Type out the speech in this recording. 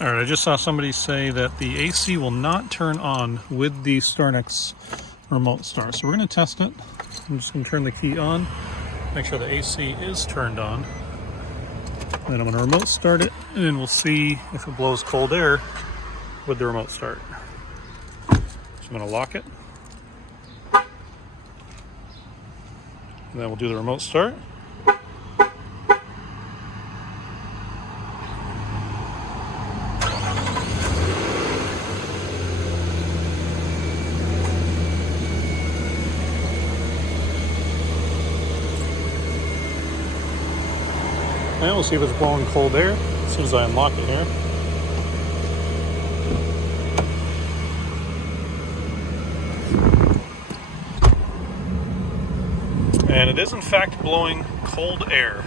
All right, I just saw somebody say that the AC will not turn on with the StarNex remote start. So we're going to test it. I'm just going to turn the key on, make sure the AC is turned on. Then I'm going to remote start it, and then we'll see if it blows cold air with the remote start. So I'm going to lock it. And then we'll do the remote start. And we'll see if it's blowing cold air as soon as I unlock it here. And it is in fact blowing cold air.